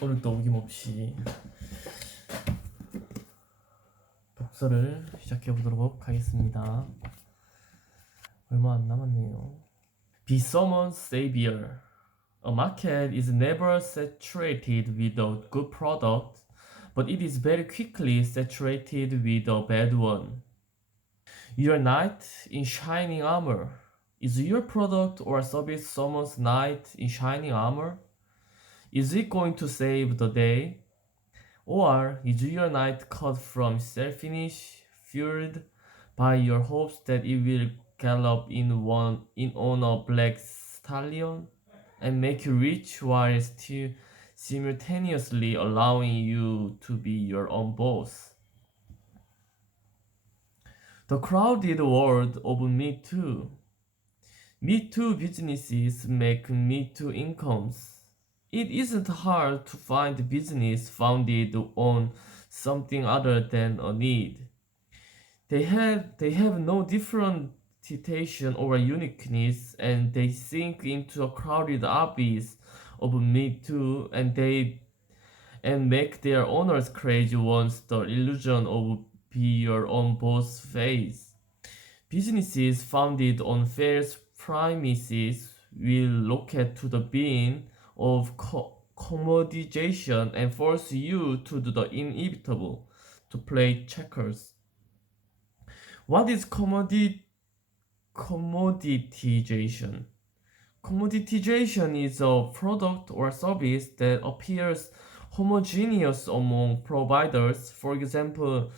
오늘도 어김없이 독서를 시작해보도록 하겠습니다. 얼마 안 남았네요. Be someone's savior. A market is never saturated with a good product, but it is very quickly saturated with a bad one. Your knight in shining armor. Is your product or service someone's knight in shining armor? Is it going to save the day? Or is your knight cut from self-finish, fueled by your hopes that it will gallop in on a black stallion and make you rich while still simultaneously allowing you to be your own boss? The crowded world of Me Too. Me Too businesses make Me Too incomes. It isn't hard to find a business founded on something other than a need. They have no differentiation or uniqueness, and they sink into a crowded abyss of Me Too, and make their owners crazy once the illusion of be your own boss fades. Businesses founded on false premises will locate to the bin of commoditization and force you to do the inevitable, to play checkers. What is commoditization? Commoditization is a product or service that appears homogeneous among providers. For example,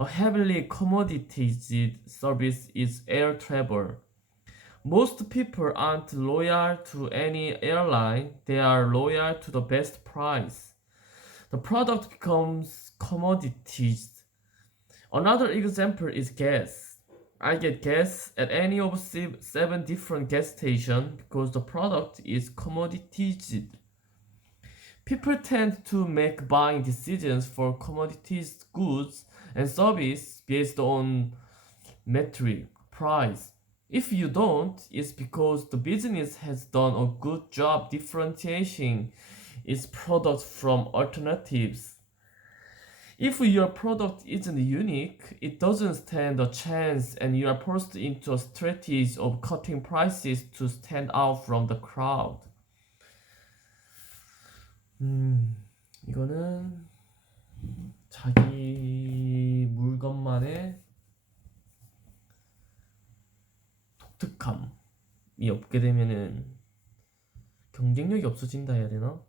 a heavily commoditized service is air travel. Most people aren't loyal to any airline, they are loyal to the best price. The product becomes commoditized. Another example is gas. I get gas at any of 7 different gas stations because the product is commoditized. People tend to make buying decisions for commoditized goods and service based on metric, price. If you don't, it's because the business has done a good job differentiating its products from alternatives. If your product isn't unique, it doesn't stand a chance and you are forced into a strategy of cutting prices to stand out from the crowd. 이거는 자기 물건만의 독특함이 없게 되면은 경쟁력이 없어진다 해야 되나?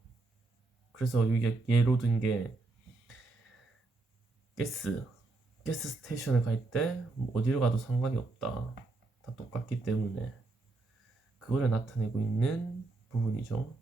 그래서 여기 예로 든 게 가스 스테이션을 갈 때 어디로 가도 상관이 없다. 다 똑같기 때문에 그거를 나타내고 있는 부분이죠.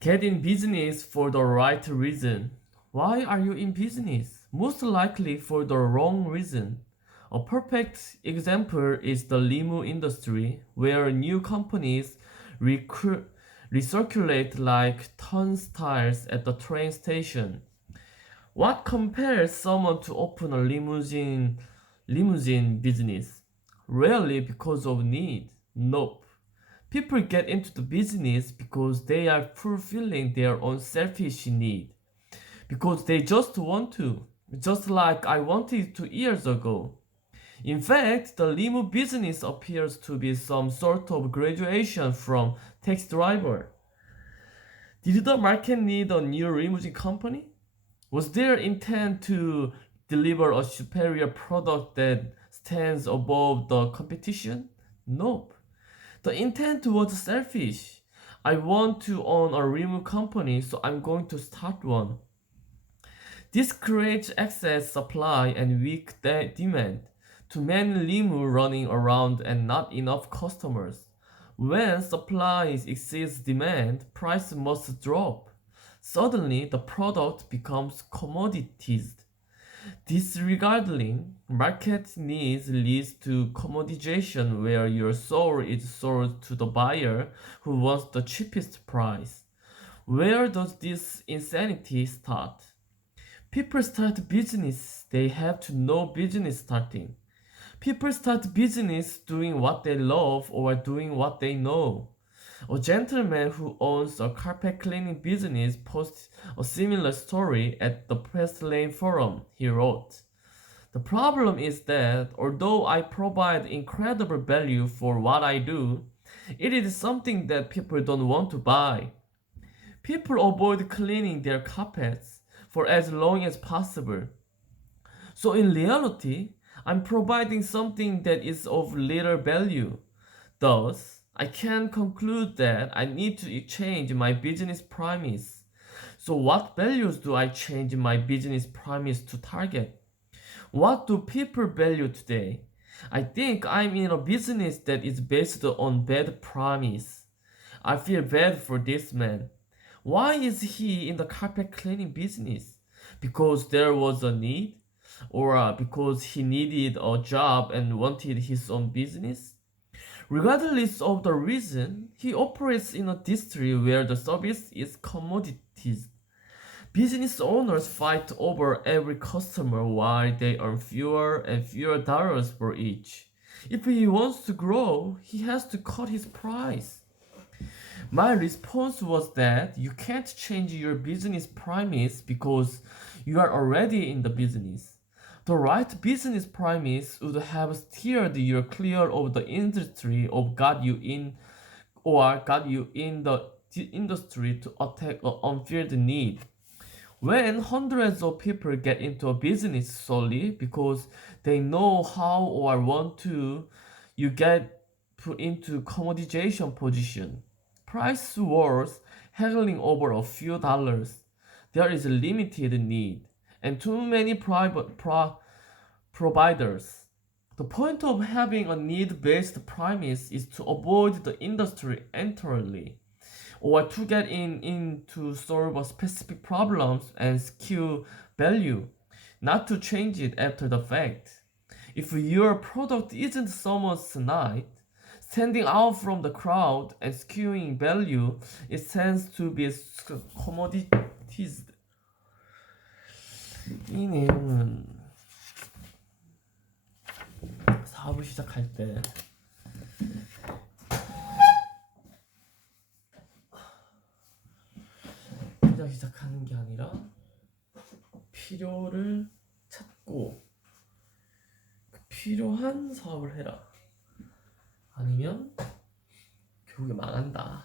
Get in business for the right reason. Why are you in business? Most likely for the wrong reason. A perfect example is the limo industry, where new companies recirculate like turnstiles at the train station. What compels someone to open a limousine business? Rarely because of need. Nope. People get into the business because they are fulfilling their own selfish need. Because they just want to. Just like I wanted 2 years ago. In fact, the limo business appears to be some sort of graduation from taxi driver. Did the market need a new limousine company? Was their intent to deliver a superior product that stands above the competition? Nope. The intent was selfish. I want to own a limo company, so I'm going to start one. This creates excess supply and weak demand. Too many limo running around and not enough customers. When supply exceeds demand, price must drop. Suddenly, the product becomes commoditized. Disregarding market needs leads to commoditization, where your soul is sold to the buyer who wants the cheapest price. Where does this insanity start? People start business, they have to know business starting. People start business doing what they love or doing what they know. A gentleman who owns a carpet cleaning business posts a similar story at the Fastlane forum. He wrote, "The problem is that although I provide incredible value for what I do, it is something that people don't want to buy. People avoid cleaning their carpets for as long as possible. So in reality, I'm providing something that is of little value. Thus, I can conclude that I need to change my business premise. So what values do I change my business premise to target? What do people value today? I think I'm in a business that is based on bad premise. I feel bad for this man. Why is he in the carpet cleaning business? Because there was a need? Or because he needed a job and wanted his own business? Regardless of the reason, he operates in a district where the service is commoditized. Business owners fight over every customer while they earn fewer and fewer dollars for each. If he wants to grow, he has to cut his price. My response was that you can't change your business premise because you are already in the business. The right business premise would have steered you clear of the industry or got you in the industry to attack an unfilled need. When hundreds of people get into a business solely because they know how or want to, you get put into commoditization position. Price wars haggling over a few dollars. There is a limited need and too many providers. The point of having a need-based premise is to avoid the industry entirely, or to get in to solve a specific problems and skew value, not to change it after the fact. If your product isn't someone's night, standing out from the crowd and skewing value, it tends to be commoditized. 이 내용은 사업을 시작할 때 그냥 시작하는 게 아니라 필요를 찾고 그 필요한 사업을 해라. 아니면 결국에 망한다.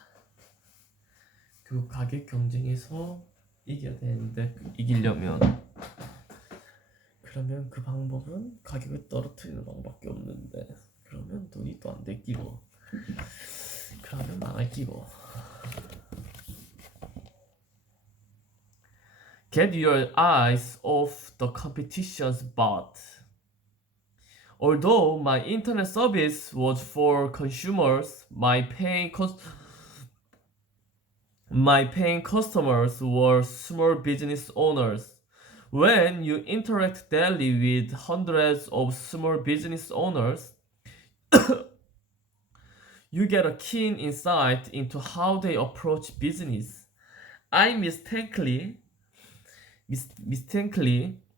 결국 가격 경쟁에서 이겨야 되는데 이기려면 그러면 그 방법은 가격을 떨어뜨리는 방법밖에 없는데 그러면 돈이 또 안 될 끼고 그러면 망할 끼고. Get your eyes off the competition's butt. Although my internet service was for consumers, my paying customers were small business owners. When you interact daily with hundreds of small business owners, you get a keen insight into how they approach business. I mistakenly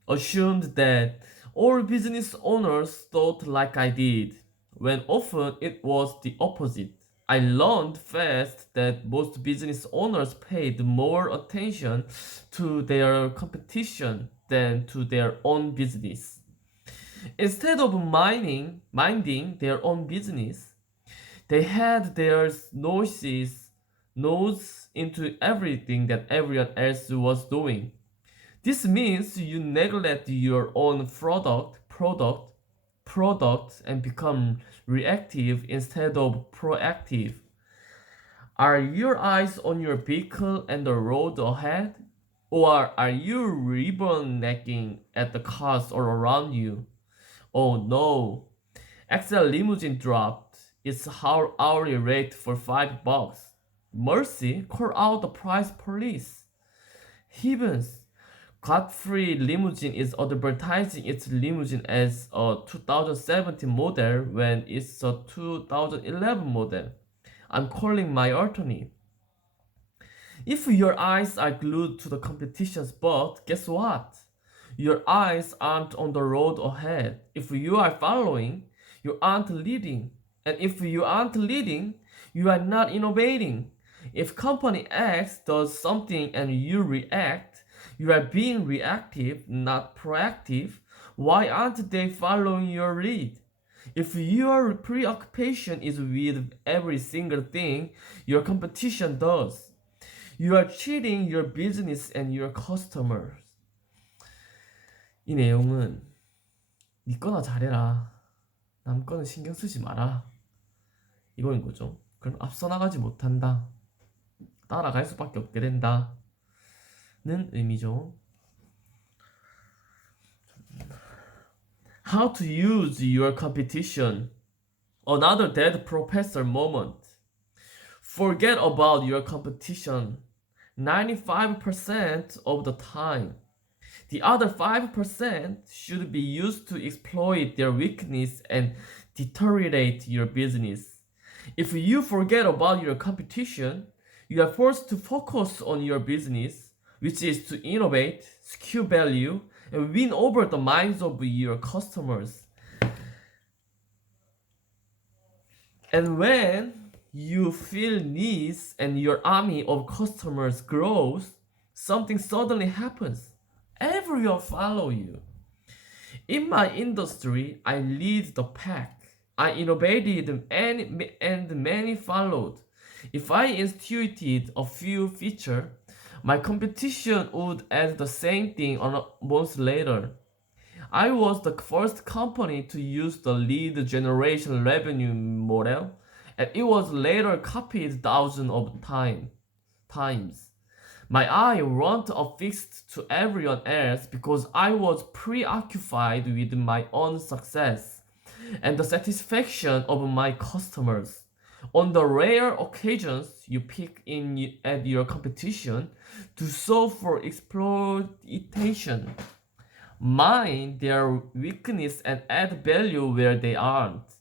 assumed that all business owners thought like I did, when often it was the opposite. I learned fast that most business owners paid more attention to their competition than to their own business. Instead of minding their own business, they had their nose into everything that everyone else was doing. This means you neglect your own product and become reactive instead of proactive. Are your eyes on your vehicle and the road ahead? Or are you ribbon-necking at the cars all around you? Oh no, XL limousine dropped its hourly rate for $5. Mercy, call out the price police. Heavens, Godfrey Limousine is advertising its limousine as a 2017 model when it's a 2011 model. I'm calling my attorney. If your eyes are glued to the competition's butt, guess what? Your eyes aren't on the road ahead. If you are following, you aren't leading. And if you aren't leading, you are not innovating. If company X does something and you react, you are being reactive, not proactive. Why aren't they following your lead? If your preoccupation is with every single thing your competition does, you are cheating your business and your customers. 이 내용은 네 거나 잘해라. 남 거는 신경 쓰지 마라. 이거인 거죠. 그럼 앞서 나가지 못한다. 따라갈 수밖에 없게 된다. 는 의미죠. How to use your competition. Another dead professor moment. Forget about your competition 95% of the time. The other 5% should be used to exploit their weakness and deteriorate your business. If you forget about your competition, you are forced to focus on your business, which is to innovate, secure value, and win over the minds of your customers. And when you feel needs and your army of customers grows, something suddenly happens. Everyone follow you. In my industry, I lead the pack. I innovated and many followed. If I instituted a few features, my competition would add the same thing a month later. I was the first company to use the lead generation revenue model, and it was later copied thousands of times. My eye wasn't affixed to everyone else because I was preoccupied with my own success and the satisfaction of my customers. On the rare occasions you pick at your competition to solve for exploitation, mine their weakness and add value where they aren't.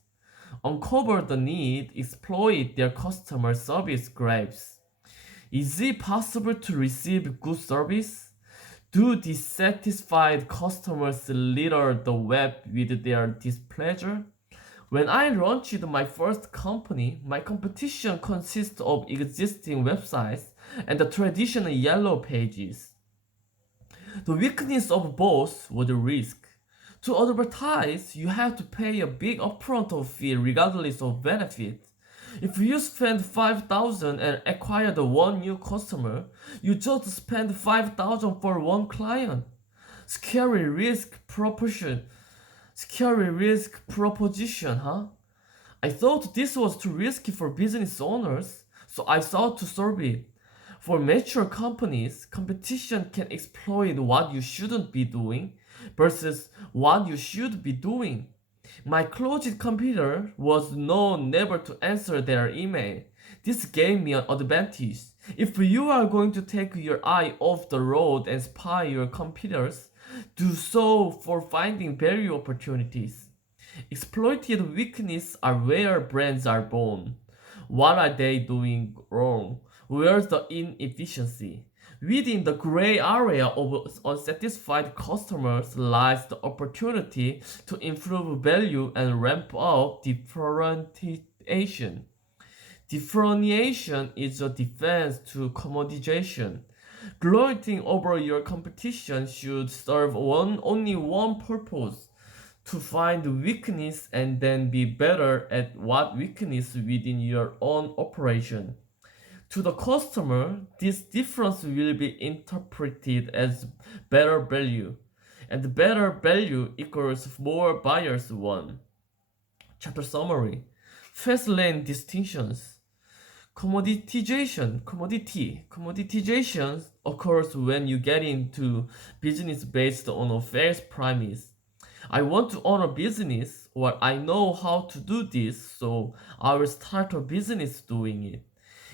Uncover the need, exploit their customer service gripes. Is it possible to receive good service? Do dissatisfied customers litter the web with their displeasure? When I launched my first company, my competition consists of existing websites and the traditional yellow pages. The weakness of both was the risk. To advertise, you have to pay a big upfront fee regardless of benefit. If you spend $5,000 and acquire the one new customer, you just spend $5,000 for one client. Scary risk proposition, huh? I thought this was too risky for business owners, so I sought to solve it. For mature companies, competition can exploit what you shouldn't be doing versus what you should be doing. My closest competitor was known never to answer their email. This gave me an advantage. If you are going to take your eye off the road and spy your competitors, do so for finding value opportunities. Exploited weaknesses are where brands are born. What are they doing wrong? Where's the inefficiency? Within the gray area of unsatisfied customers lies the opportunity to improve value and ramp up differentiation. Differentiation is a defense to commoditization. Gloating over your competition should serve only one purpose: to find weakness and then be better at what weakness within your own operation. To the customer, this difference will be interpreted as better value, and better value equals more buyers won. Chapter summary: fastlane distinctions. Commoditization occurs when you get into business based on a false premise. I want to own a business, or I know how to do this, so I will start a business doing it.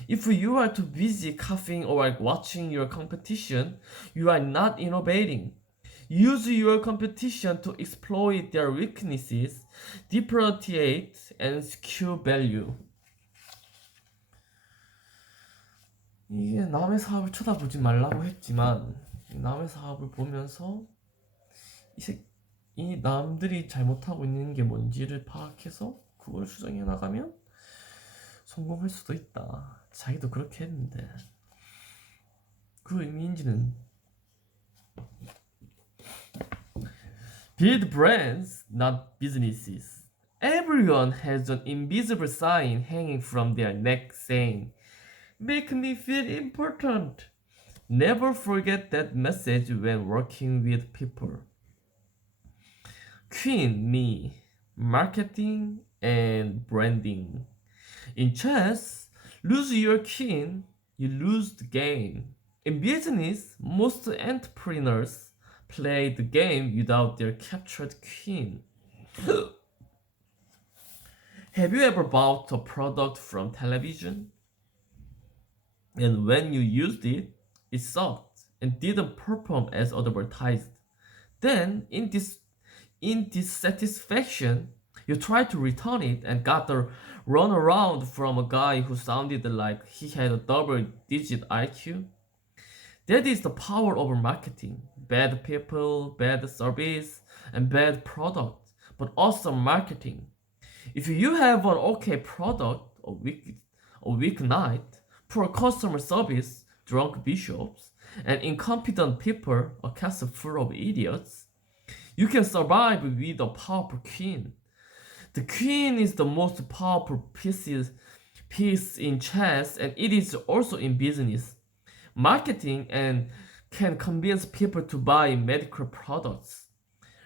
If you are too busy copying or watching your competition, you are not innovating. Use your competition to exploit their weaknesses, differentiate, and secure value. 이게 남의 사업을 쳐다보지 말라고 했지만 남의 사업을 보면서 이 남들이 잘못하고 있는 게 뭔지를 파악해서 그걸 수정해 나가면 성공할 수도 있다. 자기도 그렇게 했는데 그 의미인지는. Build brands, not businesses. Everyone has an invisible sign hanging from their neck saying, "Make me feel important." Never forget that message when working with people. Queen me, marketing and branding. In chess, lose your king, you lose the game. In business, most entrepreneurs play the game without their captured queen. Have you ever bought a product from television? And when you used it, it sucked and didn't perform as advertised. Then, in dissatisfaction, you tried to return it and got a runaround from a guy who sounded like he had a double-digit IQ. That is the power of marketing. Bad people, bad service, and bad product, but awesome marketing. If you have an okay product, a weak night, poor customer service, drunk bishops, and incompetent people, a castle full of idiots, you can survive with a powerful queen. The queen is the most powerful piece in chess, and it is also in business. Marketing and can convince people to buy medical products.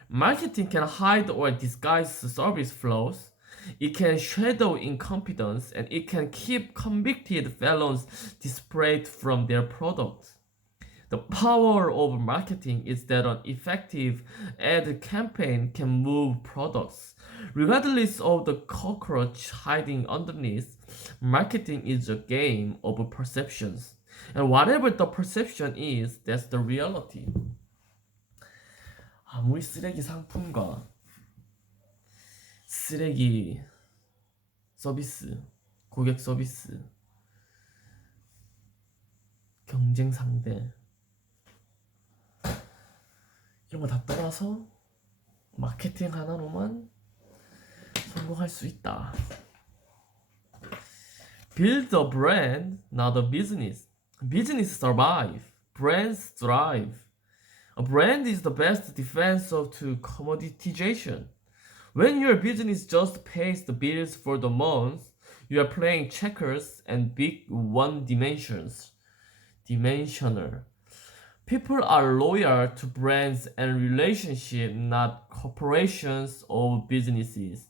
Marketing can hide or disguise service flaws. It can shadow incompetence, and it can keep convicted felons disparate from their products. The power of marketing is that an effective ad campaign can move products. Regardless of the cockroach hiding underneath, marketing is a game of perceptions. And whatever the perception is, that's the reality. 아무리 쓰레기 상품과 쓰레기 서비스, 고객 서비스, 경쟁 상대 이런 거 다 떠나서 마케팅 하나로만 성공할 수 있다. Build a brand, not a business. Business survive, brands thrive. A brand is the best defense to commoditization. When your business just pays the bills for the month, you are playing checkers and big one-dimensional. People are loyal to brands and relationships, not corporations or businesses.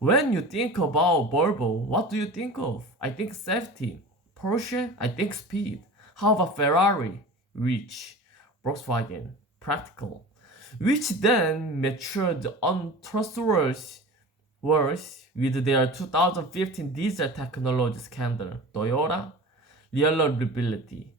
When you think about Volvo, what do you think of? I think safety. Porsche, I think speed. How about Ferrari? Rich. Volkswagen, practical. Which then matured untrustworthy with their 2015 diesel technology scandal. Toyota, reliability.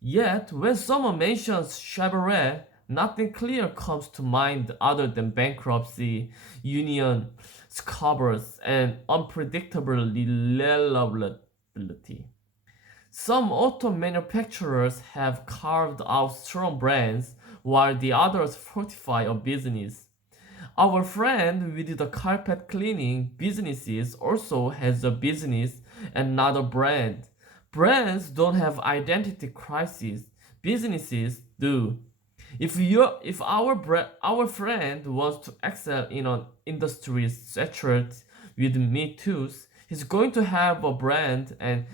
Yet, when someone mentions Chevrolet, nothing clear comes to mind other than bankruptcy, union squabbles, and unpredictable reliability. Some auto manufacturers have carved out strong brands, while the others fortify a business. Our friend with the carpet cleaning businesses also has a business and not a brand. Brands don't have identity crises. Businesses do. If our friend wants to excel in an industry saturated with Me Too's, he's going to have a brand and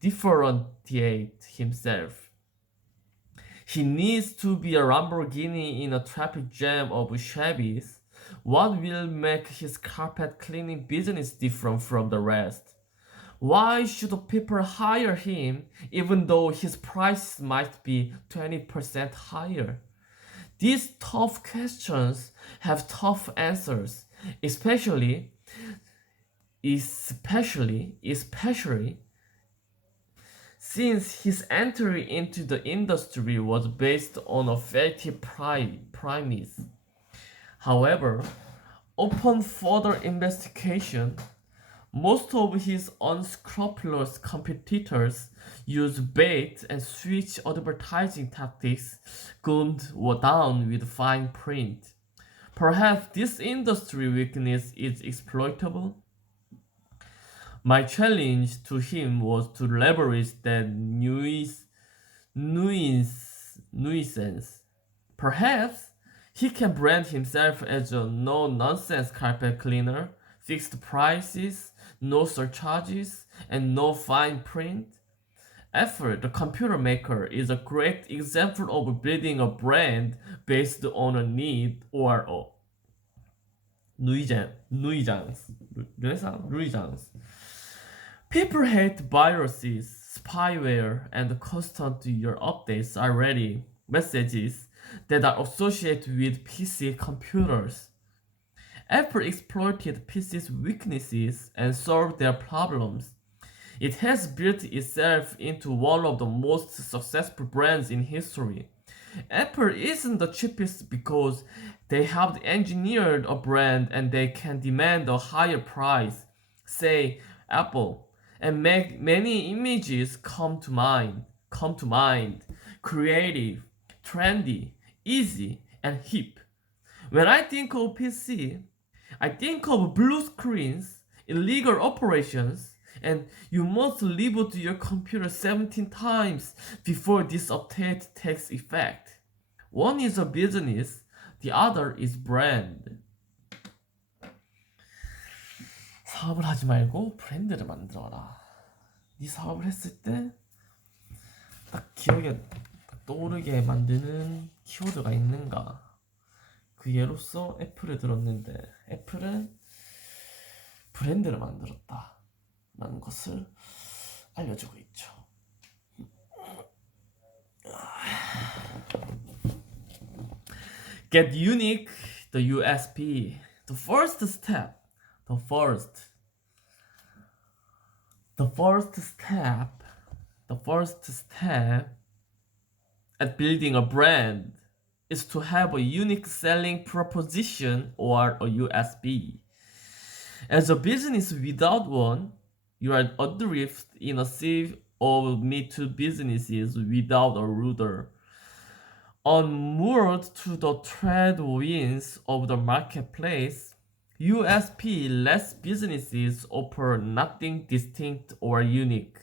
differentiate himself. He needs to be a Lamborghini in a traffic jam of Chevys. What will make his carpet cleaning business different from the rest? Why should people hire him even though his price might be 20% higher? These tough questions have tough answers, especially since his entry into the industry was based on a faulty premise. However, upon further investigation, Most of his unscrupulous competitors use bait and switch advertising tactics gummed down with fine print. Perhaps this industry weakness is exploitable. My challenge to him was to leverage that nuisance. Perhaps he can brand himself as a no-nonsense carpet cleaner, fixed prices, no surcharges, and no fine print. Apple, the computer maker, is a great example of building a brand based on a need or a nuisance. People hate viruses, spyware, and constant your updates already messages that are associated with PC computers. Apple exploited PC's weaknesses and solved their problems. It has built itself into one of the most successful brands in history. Apple isn't the cheapest because they have engineered a brand and they can demand a higher price. Say Apple, and make many images Come to mind. Creative, trendy, easy, and hip. When I think of PC, I think of blue screens, illegal operations, and you must reboot your computer 17 times before this update takes effect. One is a business, the other is brand. 사업을 하지 말고 브랜드를 만들어라. 이 사업을 했을 때 딱 기억에 딱 떠오르게 만드는 키워드가 있는가? 그 예로서 애플을 들었는데 애플은 브랜드를 만들었다 라는 것을 알려주고 있죠. Get unique, the USP. The first step at building a brand is to have a unique selling proposition or a USP. As a business without one, you are adrift in a sea of Me Too businesses without a rudder. Unmoored to the trade winds of the marketplace, USP-less businesses offer nothing distinct or unique.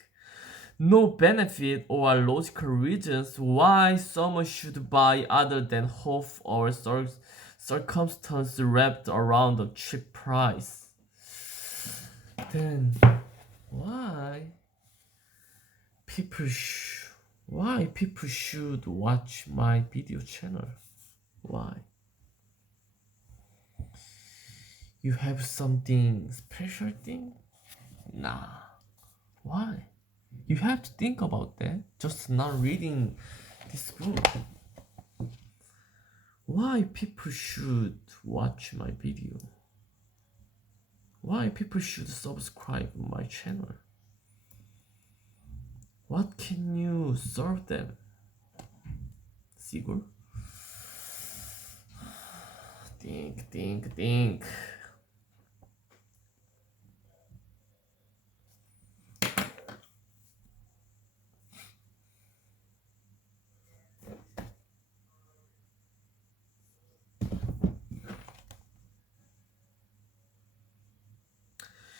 No benefit or logical reasons why someone should buy other than hope or circumstance wrapped around a cheap price. Then why people should watch my video channel? Why? You have something special thing? Nah. Why? You have to think about that. Just not reading this book. Why people should watch my video? Why people should subscribe my channel? What can you serve them? Sigur? Think.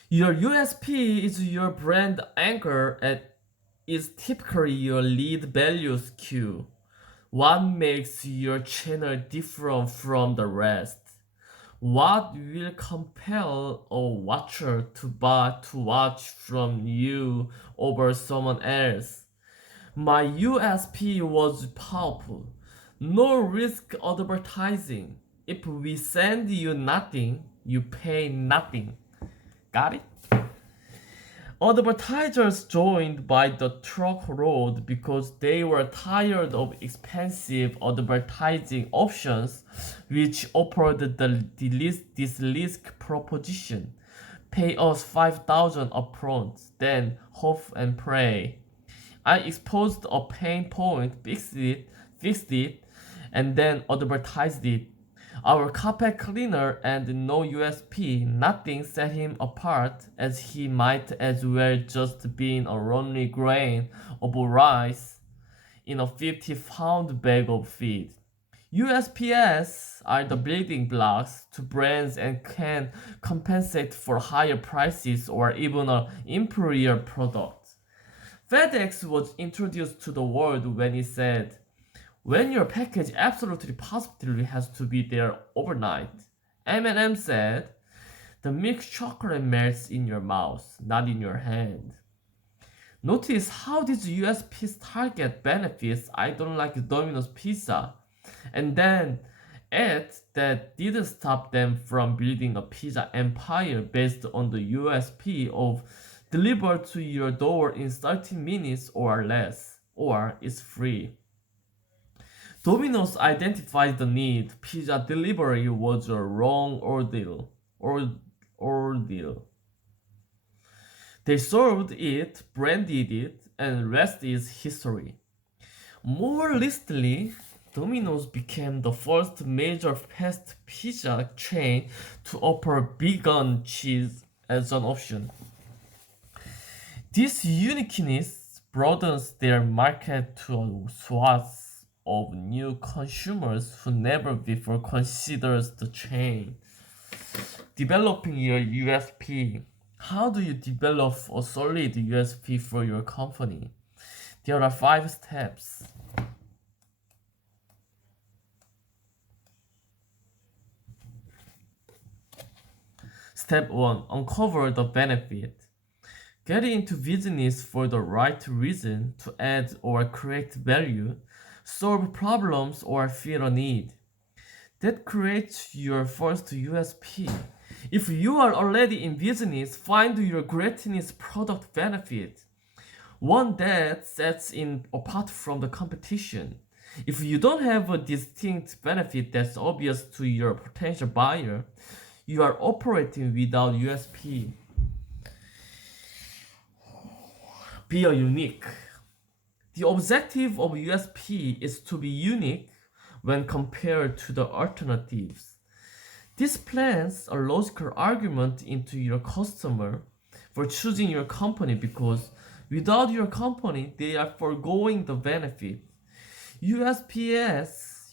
Your USP is your brand anchor and is typically your lead values cue. What makes your channel different from the rest? What will compel a watcher to watch from you over someone else? My USP was powerful. No risk advertising. If we send you nothing, you pay nothing. Got it? Advertisers joined by the truck road because they were tired of expensive advertising options which offered this risk proposition. Pay us $5,000 upfront, then hope and pray. I exposed a pain point, fixed it, and then advertised it. Our carpet cleaner and no USP, nothing set him apart, as he might as well just been a lonely grain of rice in a 50-pound bag of feed. USPS are the building blocks to brands and can compensate for higher prices or even an inferior product. FedEx was introduced to the world when it said, when your package absolutely positively has to be there overnight. M&M said, the milk chocolate melts in your mouth, not in your hand. Notice how these USPs target benefits. I don't like Domino's pizza. And then that didn't stop them from building a pizza empire based on the USP of delivered to your door in 30 minutes or less, or it's free. Domino's identified the need. Pizza delivery was a wrong ordeal. They solved it, branded it, and rest is history. More recently, Domino's became the first major fast pizza chain to offer vegan cheese as an option. This uniqueness broadens their market to a swath of new consumers who never before considered the chain. Developing your USP. How do you develop a solid USP for your company? There are 5 steps. Step 1. Uncover the benefit. Get into business for the right reason to add or create value, solve problems, or fill a need. That creates your first USP. If you are already in business, find your greatest product benefit, one that sets it apart from the competition. If you don't have a distinct benefit that's obvious to your potential buyer, you are operating without USP. Be a unique. The objective of USP is to be unique when compared to the alternatives. This plants a logical argument into your customer for choosing your company, because without your company, they are foregoing the benefit. USPS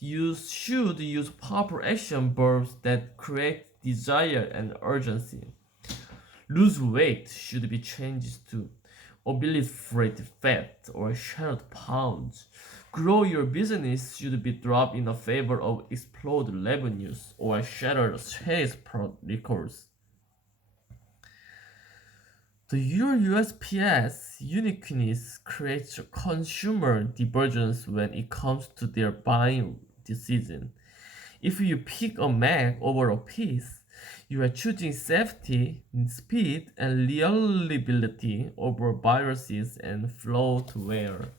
should use powerful action verbs that create desire and urgency. Lose weight should be changed to obliterate fat or shed pounds. Grow your business should be dropped in favor of explode revenues or shattered sales records. Your USPS uniqueness creates consumer divergence when it comes to their buying decision. If you pick a Mac over a piece, you are choosing safety, speed, and reliability over viruses and floatware.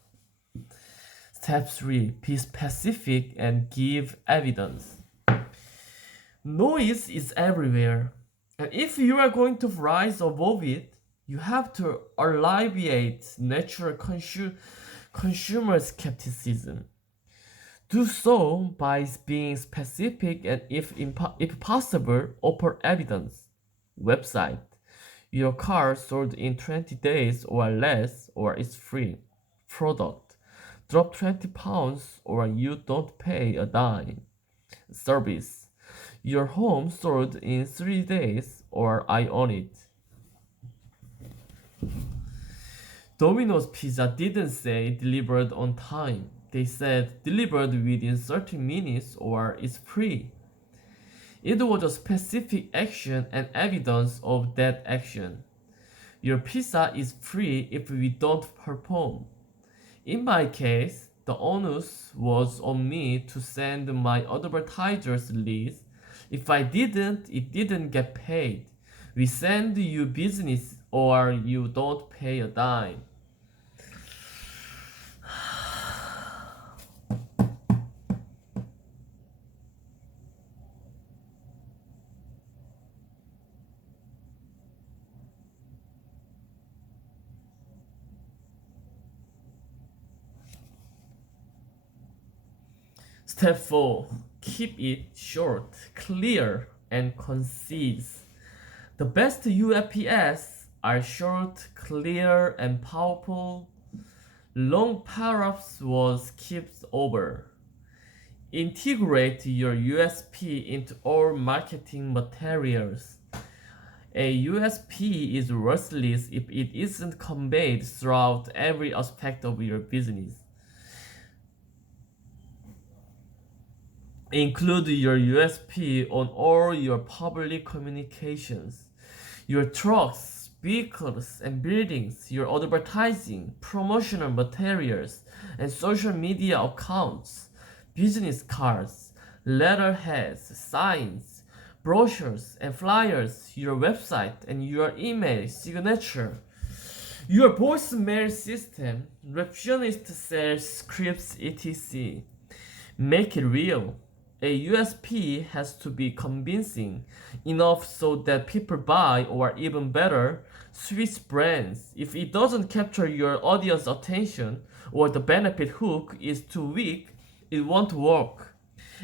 Step 3. Be specific and give evidence. Noise is everywhere, and if you are going to rise above it, you have to alleviate natural consumer skepticism. Do so by being specific and, if possible, offer evidence. Website. Your car sold in 20 days or less, or it's free. Product. Drop 20 pounds or you don't pay a dime. Service. Your home sold in 3 days or I own it. Domino's Pizza didn't say delivered on time. They said delivered within 30 minutes or it's free. It was a specific action and evidence of that action. Your pizza is free if we don't perform. In my case, the onus was on me to send my advertisers list. If I didn't, it didn't get paid. We send you business or you don't pay a dime. Step 4. keep it short, clear, and concise. The best UFPs are short, clear, and powerful. Long paragraphs was skipped over. Integrate your USP into all marketing materials. A USP is worthless if it isn't conveyed throughout every aspect of your business. Include your USP on all your public communications. Your trucks, vehicles, and buildings, your advertising, promotional materials, and social media accounts, business cards, letterheads, signs, brochures, and flyers, your website, and your email signature, your voicemail system, receptionist sales scripts, etc. Make it real. A USP has to be convincing enough so that people buy, or even better, switch brands. If it doesn't capture your audience attention, or the benefit hook is too weak, it won't work.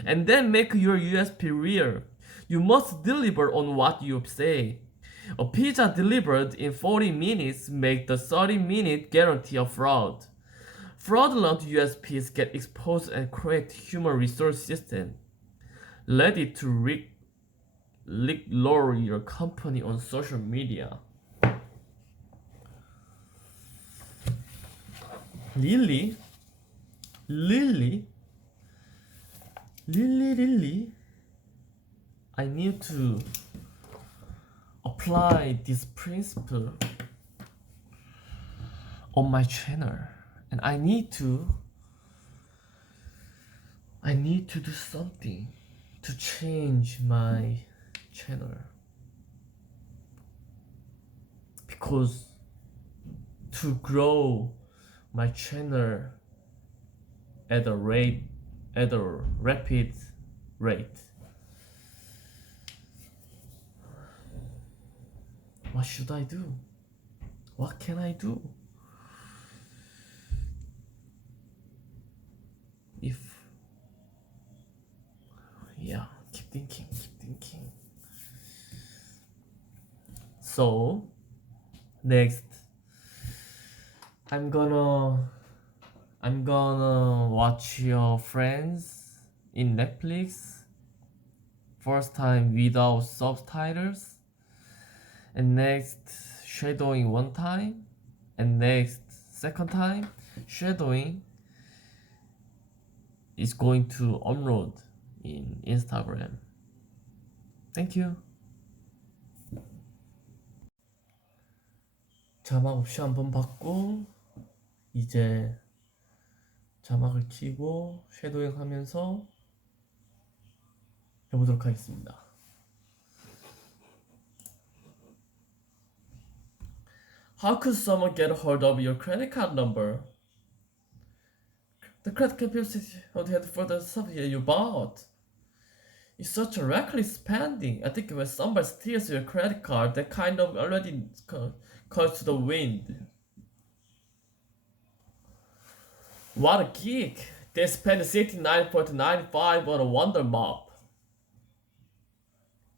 And then make your USP real. You must deliver on what you say. A pizza delivered in 40 minutes makes the 30-minute guarantee a fraud. Fraudulent USPs get exposed and create human resource system. Ready to lower your company on social media. Really? I need to apply this principle on my channel, and I need to do something to change my channel, because to grow my channel at a rapid rate, what should I do? What can I do? Keep thinking. So next, I'm gonna watch your friends in Netflix first time without subtitles, and next shadowing one time, and next second time shadowing is going to upload in Instagram. Thank you. 자막 없이 한번 봤고, 이제 자막을 켜고 섀도잉 하면서 해보도록 하겠습니다. How could someone get a hold of your credit card number? The credit card people for the stuff you bought. It's such a reckless spending. I think when somebody steals your credit card, that kind of already goes to the wind. What a geek! They spent $69.95 on a Wonder Mop.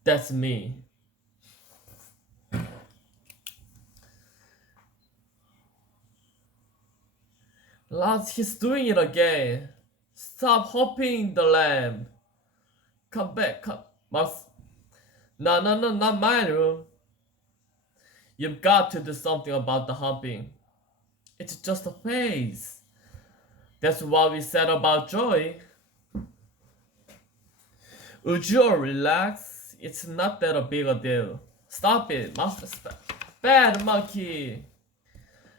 That's me. Lads, he's doing it again. Stop hopping the lamb. Come back, come. No, not my room. You've got to do something about the humping. It's just a phase. That's what we said about Joy. Would you relax? It's not that a big a deal. Stop it, master. Bad monkey.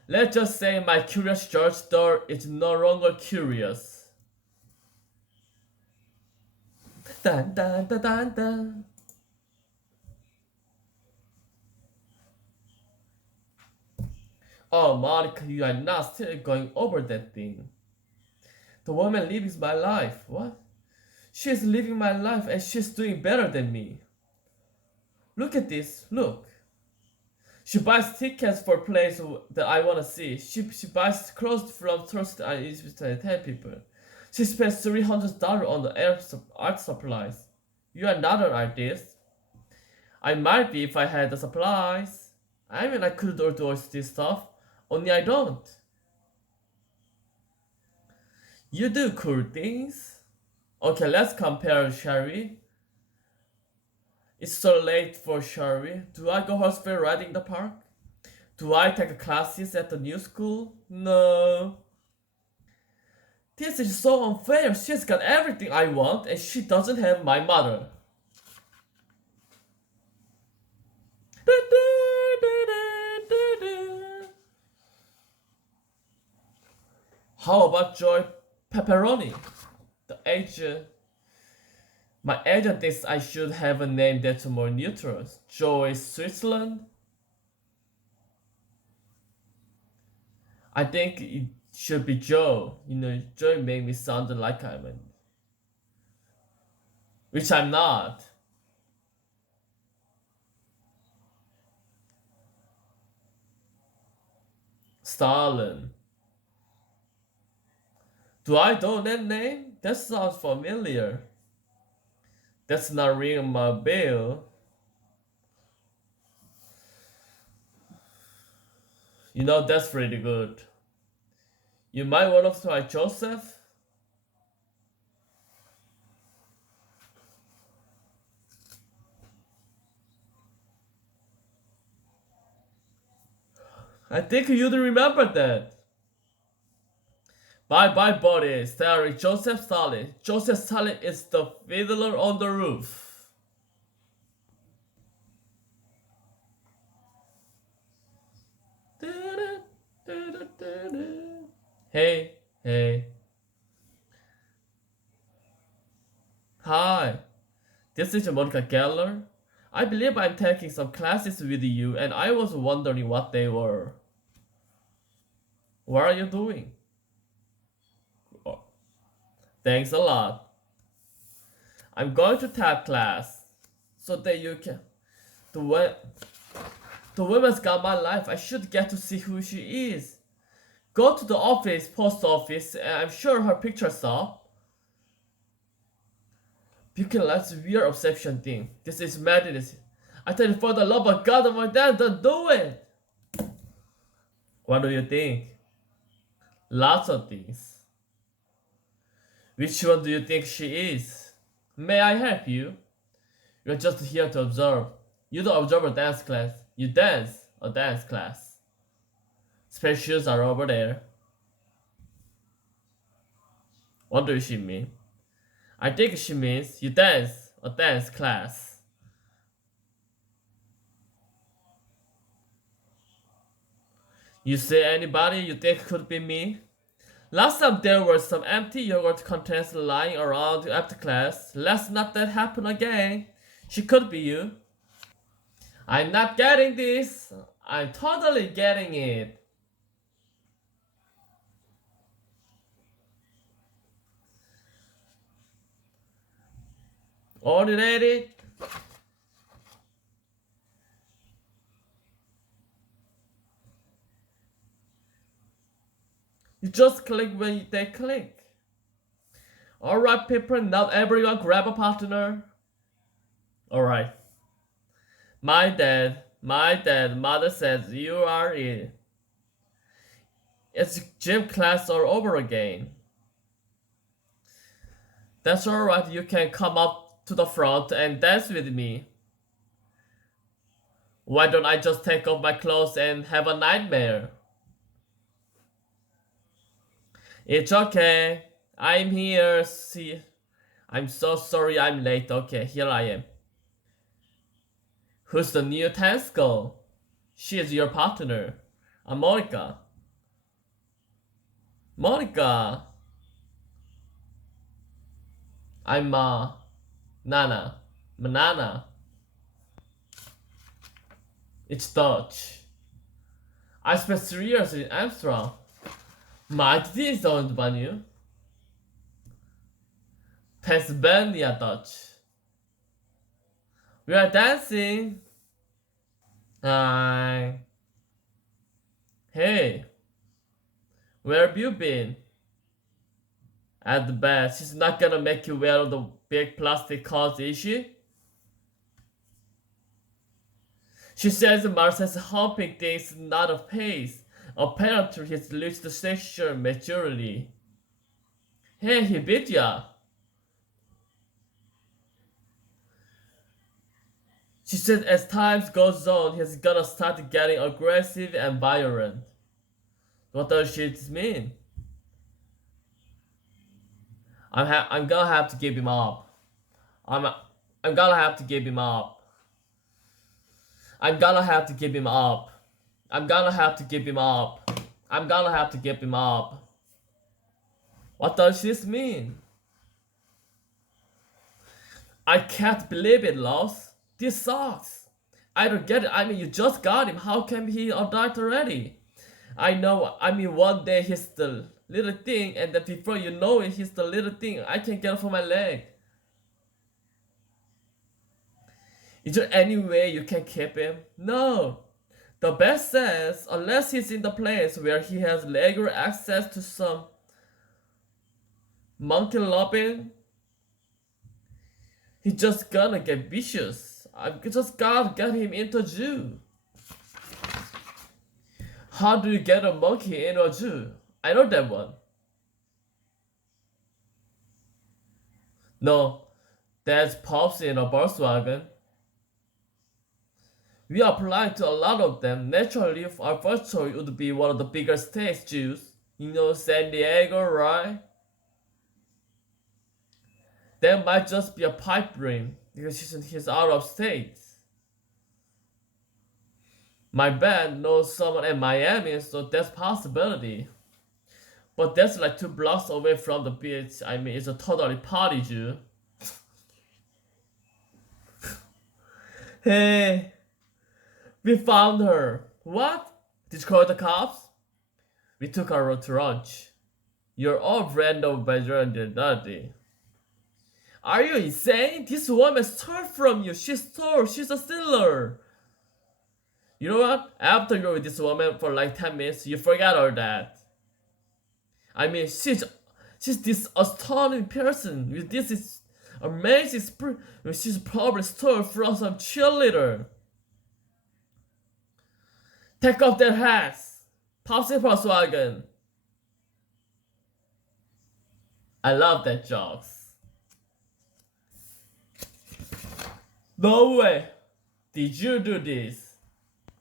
Let's just say my curious George door is no longer curious. Dun dun dun dun dun. Oh, Monica, you are not still going over that thing. The woman lives my life. What? She's living my life and she's doing better than me. Look at this. Look. She buys tickets for places that I want to see. She buys clothes from stores that I used to tell people. She spent $300 on the art supplies. You are not an artist. I might be if I had the supplies. I mean, I could do this stuff, only I don't. You do cool things. Okay, let's compare, shall we? It's so late for shall we? Do I go horseback riding in the park? Do I take classes at the new school? No. This is so unfair. She's got everything I want and she doesn't have my mother. How about Joy Pepperoni? The agent. My agent thinks I should have a name that's more neutral. Joy Switzerland? I think it should be Joe. You know, Joy made me sound like I'm a... Which I'm not. Stalin. Do I know that name? That sounds familiar. That's not ringing my bell. You know, that's pretty good. You might want to try Joseph? I think you'd remember that. Bye bye, buddy. Starring Joseph Stalin. Joseph Stalin is the fiddler on the roof. Hey, hey. Hi, this is Monica Geller. I believe I'm taking some classes with you and I was wondering what they were. What are you doing? Oh, thanks a lot. I'm going to tap class so that you can. The way the woman's got my life. I should get to see who she is. Go to the office, post office, and I'm sure her picture's up. You can let weird obsession thing. This is madness. I tell you for the love of God and my dad, don't do it. What do you think? Lots of things. Which one do you think she is? May I help you? You're just here to observe. You don't observe a dance class. You dance a dance class. Spare shoes are over there. What does she mean? I think she means you dance a dance class. You see anybody you think could be me? Last time there were some empty yogurt containers lying around after class. Let's not that happen again. She could be you. I'm not getting this. I'm totally getting it. Ordinary? You just click when they click. Alright people, now everyone grab a partner. Alright. Mother says you are it. It's gym class all over again. That's alright, you can come up to the front and dance with me. Why don't I just take off my clothes and have a nightmare? It's okay. I'm here. See, I'm so sorry I'm late. Okay, here I am. Who's the new tennis girl? She is your partner. Monica. Monica. I'm Nana. Manana. It's Dutch. I spent 3 years in Amsterdam. Maar dit is owned by you. Pennsylvania Dutch. We are dancing. Hi. Hey. Where have you been? At the best, she's not gonna make you wear the big plastic cards, is she? She says Marcel's humping things not a pace. Apparently he's reached sexual maturity. Hey, he beat ya. She said as time goes on, he's gonna start getting aggressive and violent. What does she mean? I'm gonna have to give him up. I'm I'm gonna have to give him up. I'm gonna have to give him up. I'm gonna have to give him up. I'm gonna have to give him up. What does this mean? I can't believe it, Lost. This sucks. I don't get it. I mean, you just got him. How can he adult already? I know. I mean, one day he's the little thing, and then before you know it, he's the little thing. I can't get off my leg. Is there any way you can keep him? No. The best says, unless he's in the place where he has legal access to some monkey loving, he's just gonna get vicious. I just gotta get him into a zoo. How do you get a monkey in a zoo? I know that one. No, that's Pops in a Volkswagen. We applied to a lot of them. Naturally, our first choice would be one of the bigger states, zoos. You know, San Diego, right? That might just be a pipe dream because he's out of state. My band knows someone in Miami, so that's possibility. But that's like 2 blocks away from the beach. I mean, it's a totally party zoo. Hey, we found her. What? Did you call the cops? We took her to lunch. You're all random by dirty. Are you insane? This woman stole from you. She stole. She's a stealer. You know what? After you're with this woman for like 10 minutes, you forget all that. I mean, she's this astounding person with this is amazing spirit. She's probably stole from some cheerleader. Take off their hats. Pops in Volkswagen. I love that jokes. No way. Did you do this?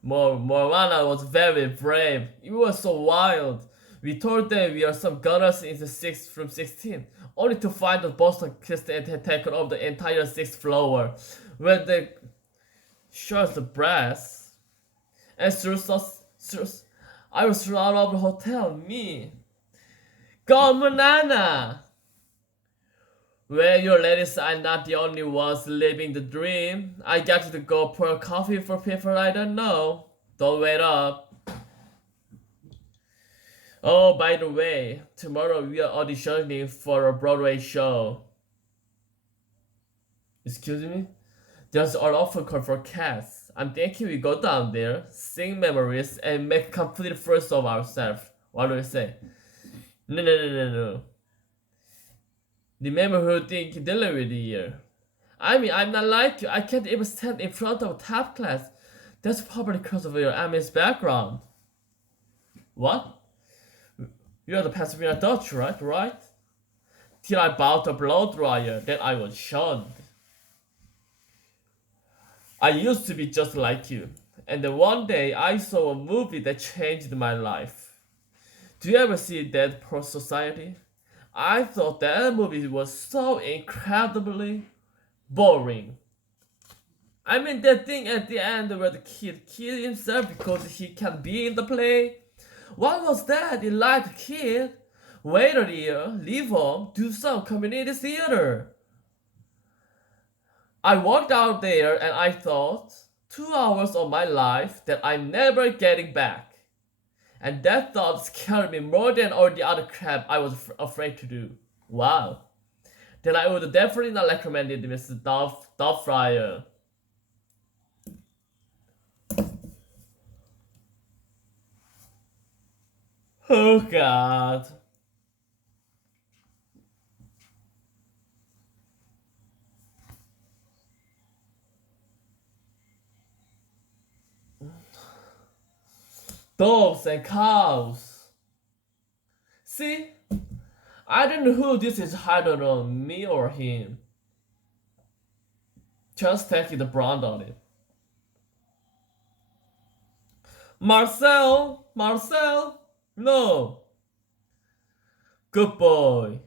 Moana was very brave. It was so wild. We told them we are some gunners in the 6th from 16, only to find that Boston Christian had taken over the entire 6th floor, where they shot the brass. And I was thrown out of the hotel, me. Go Manana! Well, your ladies are not the only ones living the dream. I got you to go pour coffee for people I don't know. Don't wait up. Oh, by the way, tomorrow we are auditioning for a Broadway show. Excuse me? There's an offer call for cast. I'm thinking we go down there, sing memories, and make a complete first of ourselves. What do you say? No. Remember who think delivery here. I mean, I'm not like you. I can't even stand in front of a top class. That's probably because of your MS background. What? You're the Pasadena Dutch, right? Till I bought a blow dryer, then I was shunned. I used to be just like you, and then one day I saw a movie that changed my life. Do you ever see Dead Poor Society? I thought that movie was so incredibly boring. I mean that thing at the end where the kid killed himself because he can't be in the play. What was that? You like a kid? Wait a year, leave home, do some community theater. I walked out there and I thought, 2 hours of my life that I'm never getting back. And that thought scared me more than all the other crap I was afraid to do. Wow. Then I would definitely not recommend it, Mr. Dove Fryer. Oh god. dogs and cows. See? I don't know who this is harder on, me or him. Just taking the brunt on it. Marcel! Marcel! No! Good boy.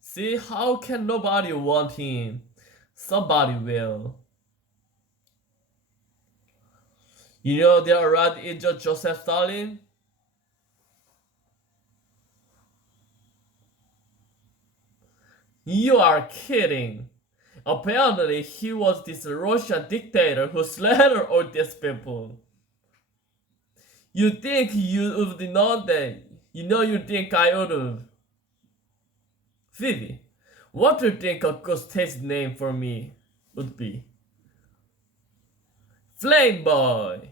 See, how can nobody want him? Somebody will. You know they already injured Joseph Stalin? You are kidding. Apparently he was this Russian dictator who slaughtered all these people. You think you would know that? You think I would've. Vivi, what do you think a good stage name for me would be? Flame Boy.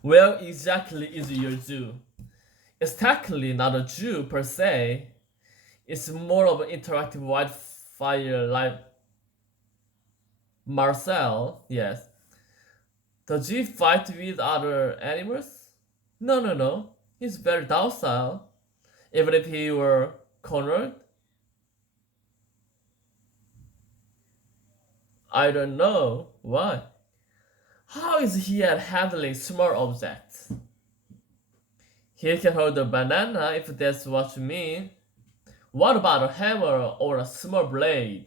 Where exactly is your zoo? It's technically not a zoo per se. It's more of an interactive wildfire live. Marcel, yes. Does he fight with other animals? No. He's very docile. Even if he were cornered. I don't know. Why? How is he at handling small objects? He can hold a banana if that's what you mean. What about a hammer or a small blade?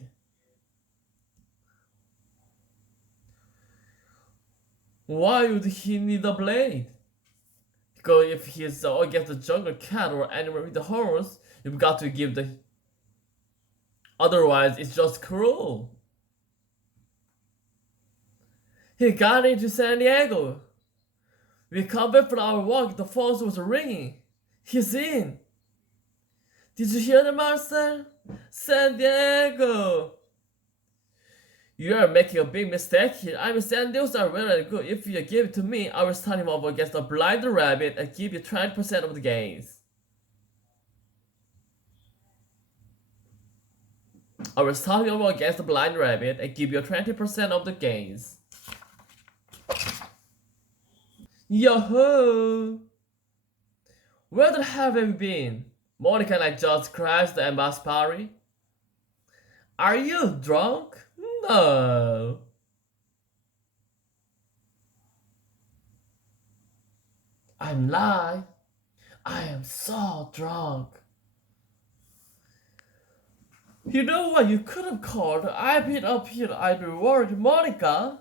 Why would he need a blade? Because if he's against a jungle cat or animal with the horns, you've got to give the... Otherwise, it's just cruel. He got into San Diego. We come back from our walk, the phone was ringing. He's in. Did you hear the Marcel? San Diego. You are making a big mistake here. I mean, San Diegos are very good. If you give it to me, I will start him up against a blind rabbit and give you 20% of the gains. I will start him up against a blind rabbit and give you 20% of the gains. Yo-ho! Where the hell have you been? Monica and I just crashed the Embassy party. Are you drunk? No. I'm lying. I am so drunk. You know what you could have called? I've been up here, I've been worried, Monica.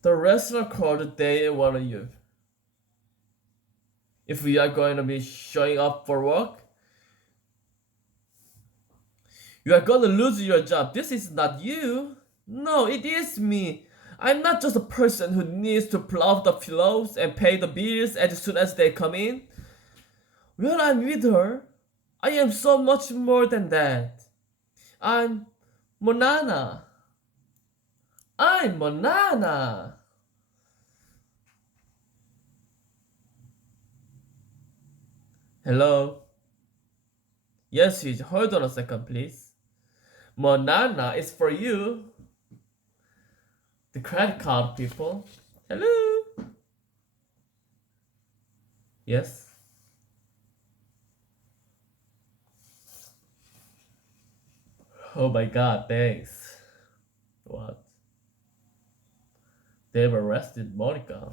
The restaurant called the day one of you. If we are going to be showing up for work, you are gonna lose your job. This is not you. No, it is me. I'm not just a person who needs to plow the pillows and pay the bills as soon as they come in. When I'm with her, I am so much more than that. I'm Monana. I'm Monana. Hello? Yes, sweet. Hold on a second, please. Monana is for you. The credit card people. Hello? Yes? Oh my god, thanks. What? They've arrested Monica.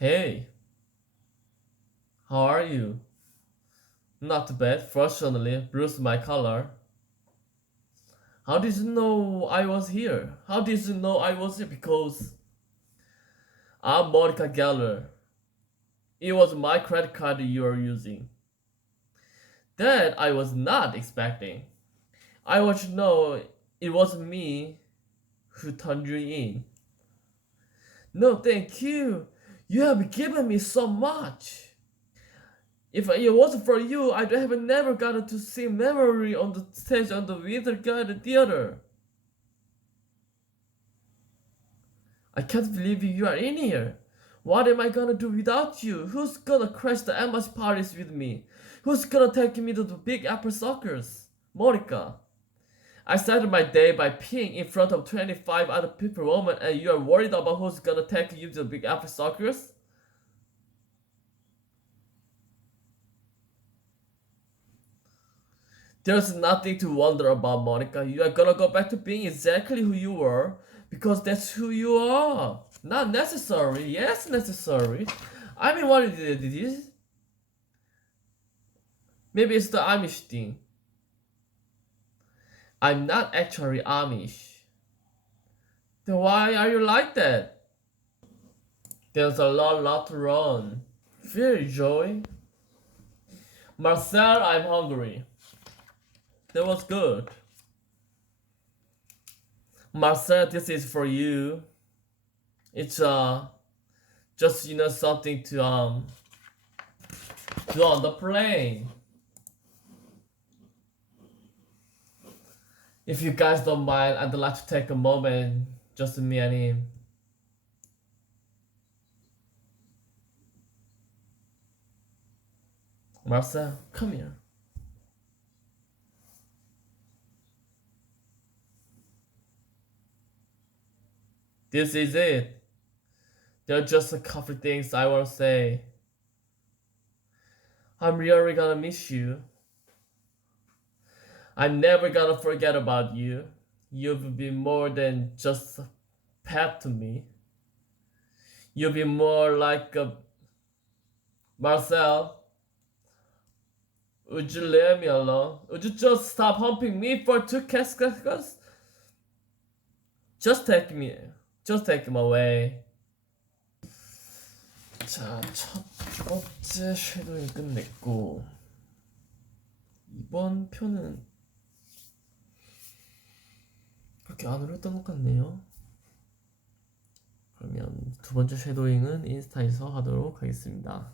Hey, how are you? Not bad. Fortunately, bruised my collar. How did you know I was here? How did you know I was here? Because I'm Monica Geller. It was my credit card you are using. That I was not expecting. I want you to know it was me who turned you in. No, thank you. You have given me so much. If it wasn't for you, I'd have never gotten to see Memory on the stage on the Winter Garden Theater. I can't believe you are in here. What am I gonna do without you? Who's gonna crash the embassy parties with me? Who's gonna take me to the big apple suckers? Monica. I started my day by peeing in front of 25 other people, woman, and you are worried about who's gonna take you to the big apple suckers? There's nothing to wonder about, Monica. You are gonna go back to being exactly who you were because that's who you are. Not necessary. Yes, necessary. I mean, what it is? Maybe it's the Amish thing. I'm not actually Amish. Then why are you like that? There's a lot to run. Feel joy. Marcel, I'm hungry. That was good. Marcel, this is for you. It's just something to do on the plane. If you guys don't mind, I'd like to take a moment, just me and him. Marcel, come here. This is it. There are just a couple things I want to say. I'm really gonna miss you. I'm never gonna forget about you. You've been more than just a pet to me. You've been more like a... Marcel, would you leave me alone? Would you just stop humping me for 2 seconds? Just take him away. 자, 첫 번째 섀도잉 끝냈고 이번 표는 그렇게 안 어려웠던 것 같네요. 그러면 두 번째 섀도잉은 인스타에서 하도록 하겠습니다.